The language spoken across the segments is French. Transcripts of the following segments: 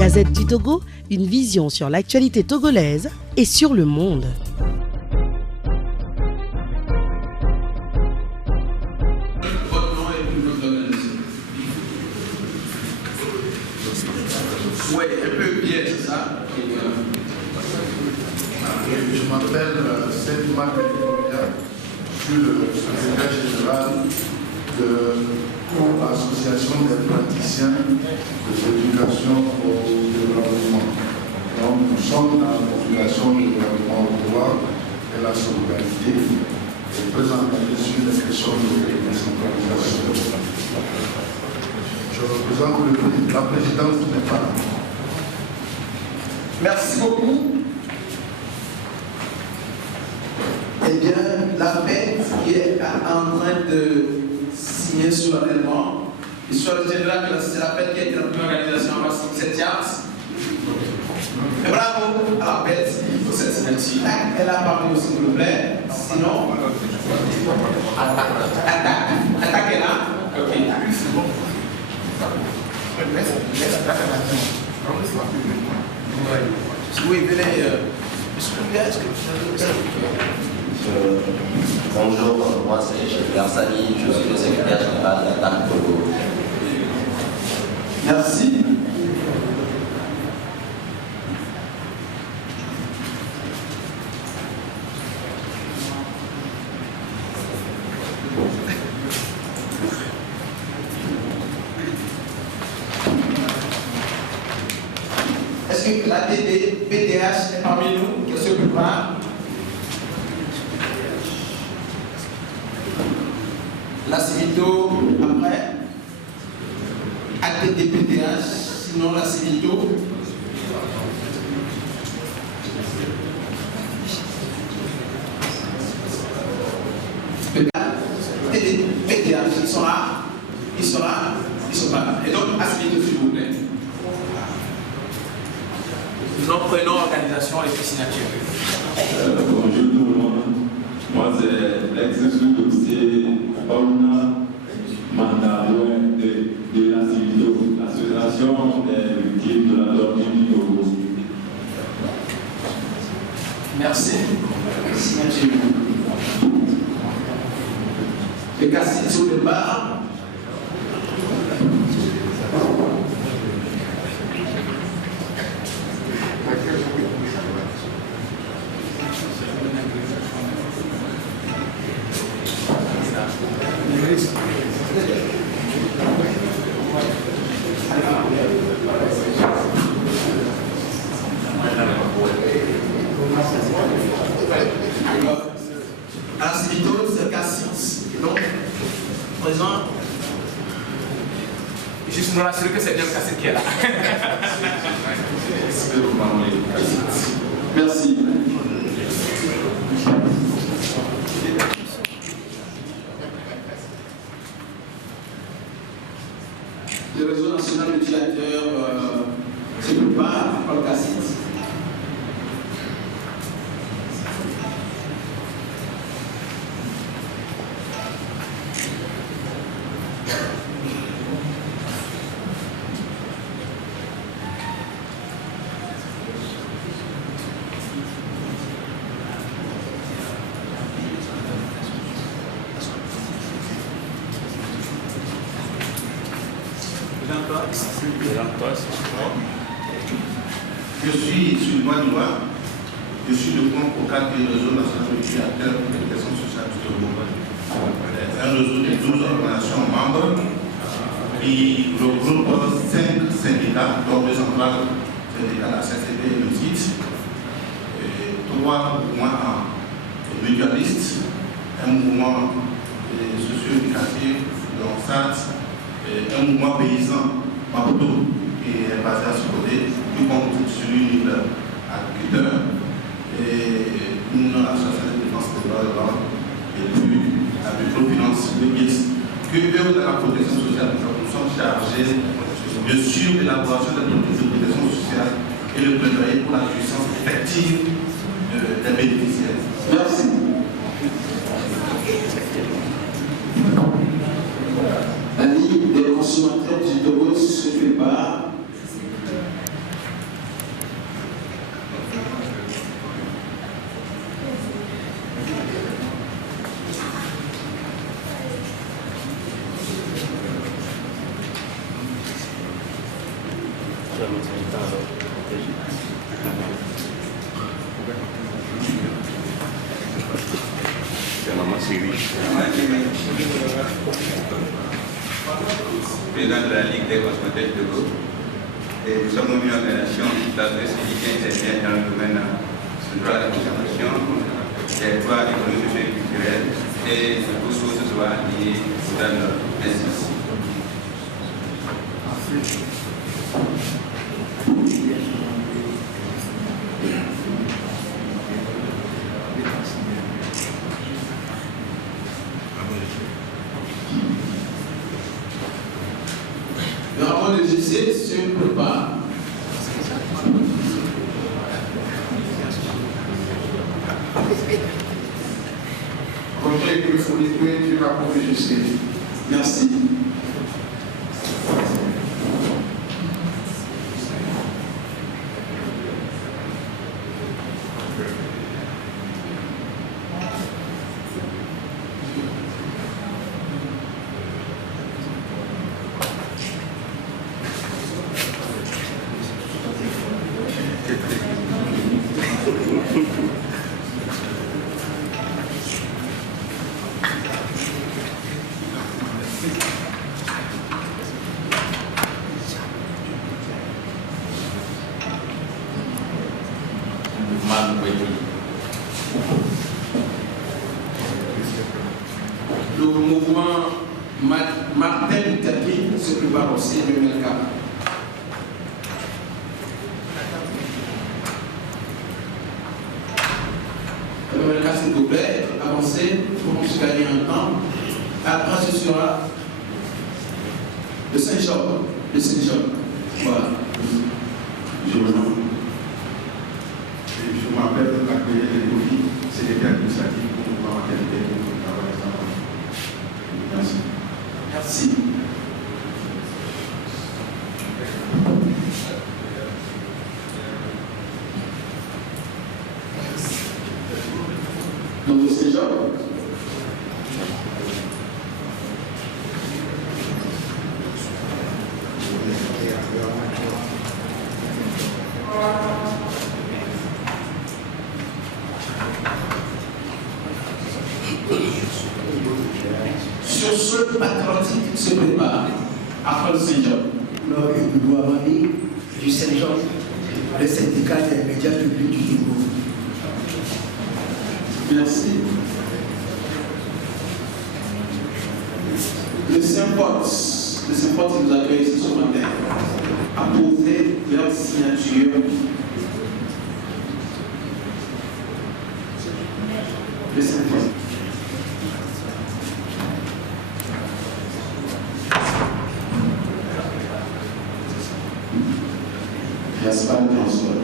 Gazette du Togo, une vision sur l'actualité togolaise et sur le monde. Votre nom et puis votre organisation. Oui, un peu bien, c'est ça. Je m'appelle Seydou Maguilia, je suis le secrétaire général de l'association des praticiens de l'éducation au développement. Donc nous sommes dans l'éducation au développement au droit et la solidarité et très engagés sur les questions de décentralisation. Je représente la présidente qui n'est pas là. Merci beaucoup. Eh bien, la fête qui est en train de signer solennellement, l'histoire générale que c'est la fête qui a été la première organisation en 7 yards. Et bravo à la fête pour cette signature. Elle a parlé aussi, s'il vous plaît. Sinon, attaque est là. Ok. Oui, venez. Bonjour, moi c'est Gilbert Sani, je suis le secrétaire général d'Attaque Togo. Merci. Est-ce que la PDH est parmi nous? Qu'elle se prépare? La Civito après. Acte des PDH, sinon la Civito. PDH, ils sont là. Ils sont là. Ils sont pas là. Et donc, à Civito, s'il vous plaît. Nous en prenons organisation et puis signature. Bonjour tout le monde. Moi, c'est l'ex-sous-dossier Pauna Mandalo de la CIVITO, l'association des victimes de la torture du Togo. Merci. Signature. Les cassiers sur le bar. À la Civito, c'est le cas 6. Donc, présent. Juste nous rassurer que c'est bien le cas 7 qui est là. Merci. Le réseau national d'utilisateurs se prépare par le cas 6. Je suis Sylvain Noir, je suis le point focal du réseau national d'utilisateurs pour l'éducation sociale du Togo. Un réseau de 12 organisations membres qui regroupe 5 syndicats, dont 2 centrales syndicales à CCD et le site, 3 mouvements mutualistes, un mouvement socio-éducatif, dont SAT, un mouvement paysan, Maputo, qui est basé à ce côté, qui compte sur une île agriculteur, et une association de défense des droits de l'homme, et puis la microfinance, le GIS, que eux, dans la protection sociale, nous sommes chargés de suivre l'élaboration des politiques de protection sociale et le plaidoyer pour la jouissance effective des bénéficiaires. Merci. La Ligue des consommateurs du Togo se fait par Président de la Ligue des consommateurs de l'eau. Et nous sommes une organisation qui intervient dans le domaine du droit de la consommation, des droits économiques et culturels et tout ce qui soit lié dans le business. Le rapport de GC se prépare. Projet que vous dites du rapport de GC. Merci. Le mouvement Martin Luther King se prépare aussi le même cas. Le même cas, s'il vous plaît, avancez pour qu'on se gagne un temps. Après, ce sera le Saint-Jean. Le Saint-Jean. Voilà. Je m'appelle Akbele Lekovi, secrétaire administratif pour le mouvement maternité pour le travail ensemble. Merci. Merci. Donc, le Saint-Jean. Sur ce, patriotique se prépare après le Saint-Jean. Alors, Edouard du Saint-Jean, le syndicat des médias publics du Togo. Merci. Le Saint-Pote qui nous accueille ici ce matin a posé leur signature. Le Saint-Pote. Gaspard François,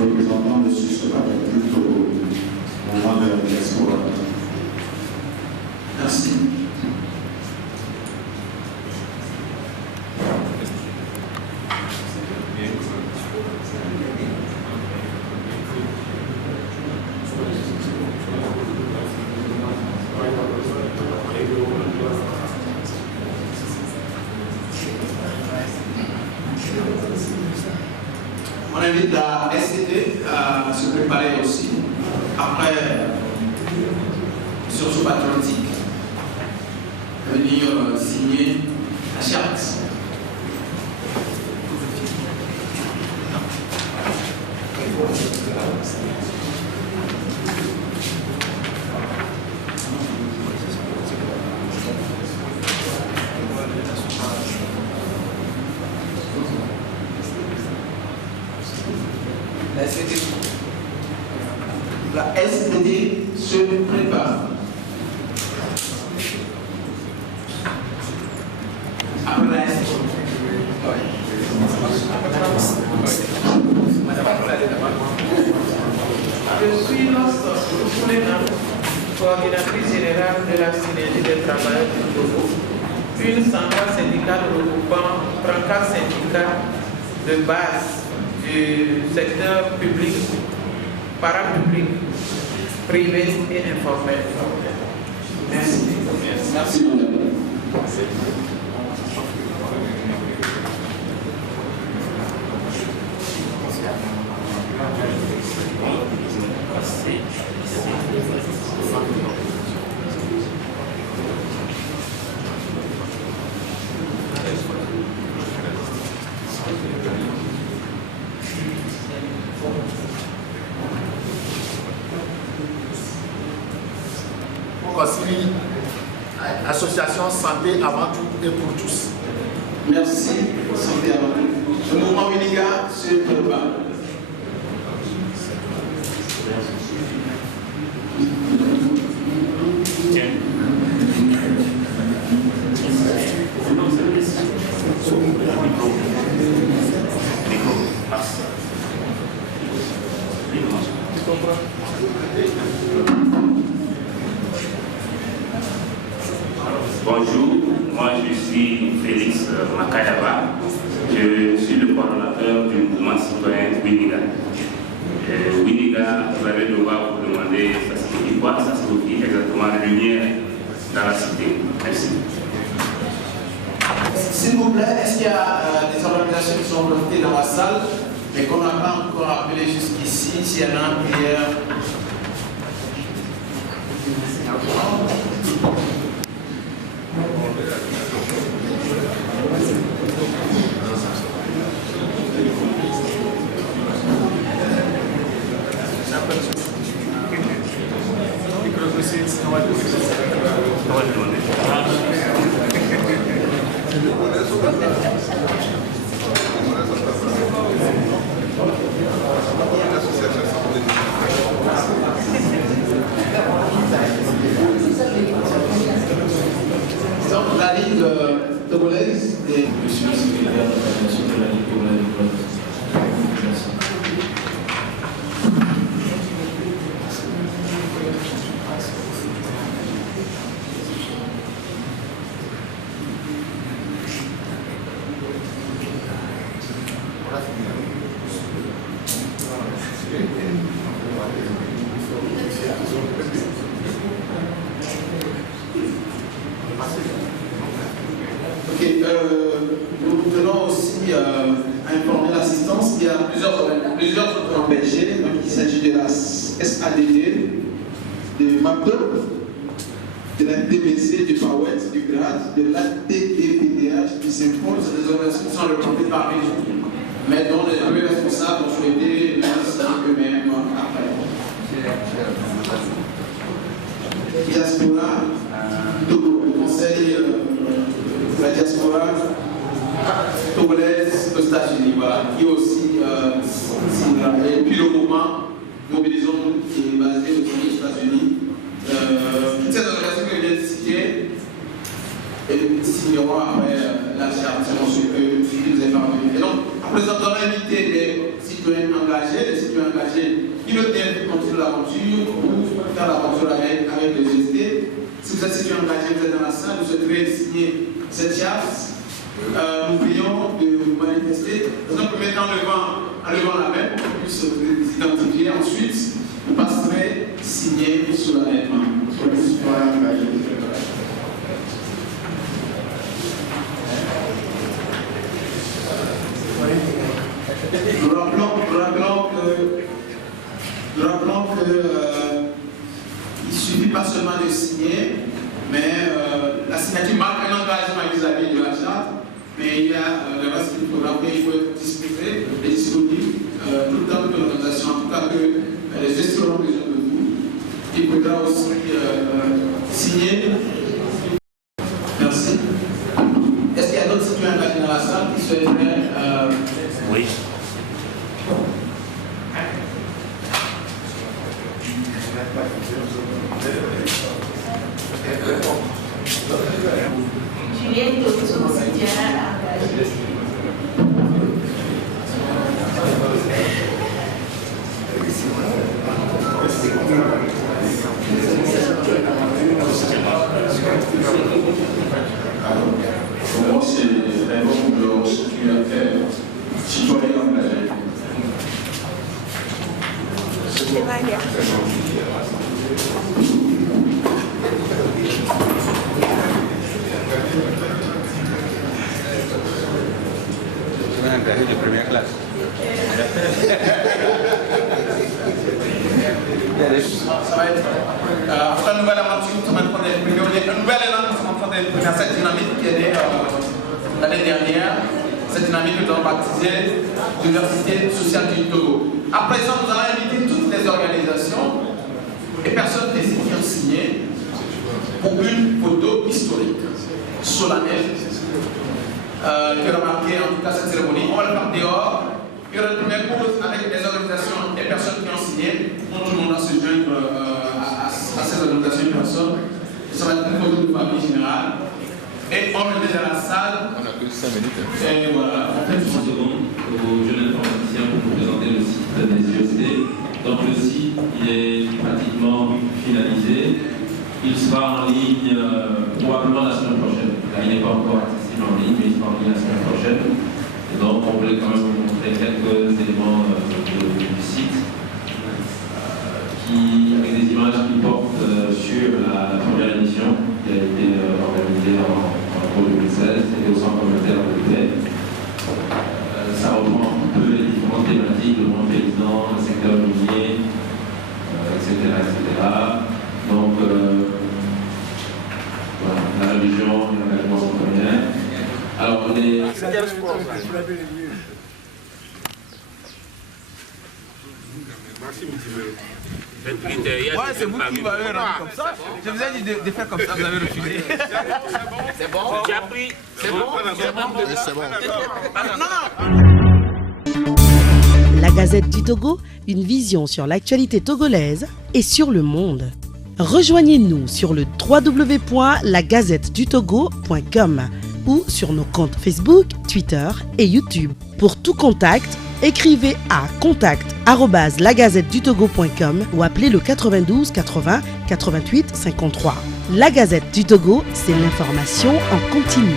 représentant de ce patriotique Togo, moment de la diaspora. Merci. On invite la SCD à se préparer aussi après sur ce patriotique. Venir signer la charte. La STD se prépare. Après la STD. Je suis Lost Roufoulena, coordinatrice générale de la synergie des travailleurs du Togo, une centrale syndicale regroupant 34 syndicats de base du secteur public, parapublic, privé et informel. Merci. Merci, madame. l'association Santé avant tout et pour tous. Merci, Santé avant tout. Le mouvement Winiga sur le bas. Bonjour, moi je suis Félix Makayaba, je suis le coordonnateur du mouvement citoyen Winiga. Winiga, vous allez devoir vous demander ça signifie quoi, ça signifie exactement lumière dans la cité. Merci. S'il vous plaît, est-ce qu'il y a des organisations qui sont représentées dans la salle, mais qu'on n'a pas encore appelé jusqu'ici, s'il y en a un prière? Donc la Ligue togolaise des... Je suis secrétaire de l'organisation de la Ligue togolaise des droits de l'homme. Ok, nous tenons aussi à informer l'assistance qu'il y a plusieurs autres ONG. Donc il s'agit de la SADD, de MAPE, de la TBC, du PAWET, du GRAD, de l'ATDPDH, du SYMPHONE. C'est des organisations qui sont représentées par région, mais dont les deux responsables ont souhaité eux-mêmes après. Diaspora, Togo, le conseil de la diaspora togolaise aux États-Unis, voilà, qui est aussi et puis le mouvement Mobilisons qui est basé aux États-Unis. Toutes ces organisations que je viens de citer signeront après la charte selon ce que je vous ai parlé. Et donc, à présent, on a invité des citoyens engagés qui le tiennent continuer l'aventure ou faire l'aventure avec les GST. Si vous êtes citoyen engagé, vous êtes dans la salle, vous souhaiterez signer cette charte, nous prions de vous manifester dans un premier temps en levant la main pour qu'on puisse vous identifier. Ensuite, vous passerez signer solennellement. Nous rappelons que il ne suffit pas seulement de signer, mais la signature marque un engagement vis-à-vis de la charte, mais il y a le reste qu'il faudra qu'il faut être disposé et disponible tout le temps de l'organisation, en tout cas que les gestions ont besoin de vous. Il faudra aussi signer. Merci. Est-ce qu'il y a d'autres citoyens engagés dans la salle qui souhaiteraient Oui. Juliette Toto, citoyen engagé. Moi, c'est un groupe de citoyens engagés. Engagé de première classe. Ça va être après une nouvelle aventure, nous sommes en train de un nouvel élan, nous sommes en train de faire cette dynamique qui est née l'année dernière. Cette dynamique que nous avons baptisée Diversité sociale du Togo. À présent, nous allons inviter toutes les organisations et personnes qui ont signé pour une photo historique, solennelle, qui aura marqué en tout cas cette cérémonie. On va le faire dehors. Il y aura une première pause avec des organisations, des personnes qui ont signé, dont tout le monde va se joindre à ces organisations et personnes. Ça va être une photo de famille générale. Et on est déjà à la salle. On a que 5 minutes. Et voilà, on fait 30 secondes aux jeunes informaticiens pour vous présenter le site des IEC. Donc le site il est pratiquement finalisé. Il sera en ligne probablement la semaine prochaine. Il n'est pas encore accessible en ligne, mais il sera en ligne la semaine prochaine. Et donc on voulait quand même vous montrer quelques éléments du site avec des images qui portent sur la première édition qui a été organisée en 2016 et au centre communautaire de Paix. Ça reprend un peu les différentes thématiques, le monde paysan, le secteur minier, etc., etc. Donc, voilà, la religion et l'engagement citoyen. Alors, on est... Ouais, c'est vous qui m'avez rendu comme ça. Je vous ai dit de faire comme ça, vous avez refusé. C'est bon. J'ai appris. C'est bon. C'est bon. La Gazette du Togo, une vision sur l'actualité togolaise et sur le monde. Rejoignez-nous sur le www.lagazettedutogo.com ou sur nos comptes Facebook, Twitter et YouTube. Pour tout contact, écrivez à contact@lagazettedutogo.com ou appelez le 92 80 88 53. La Gazette du Togo, c'est l'information en continu.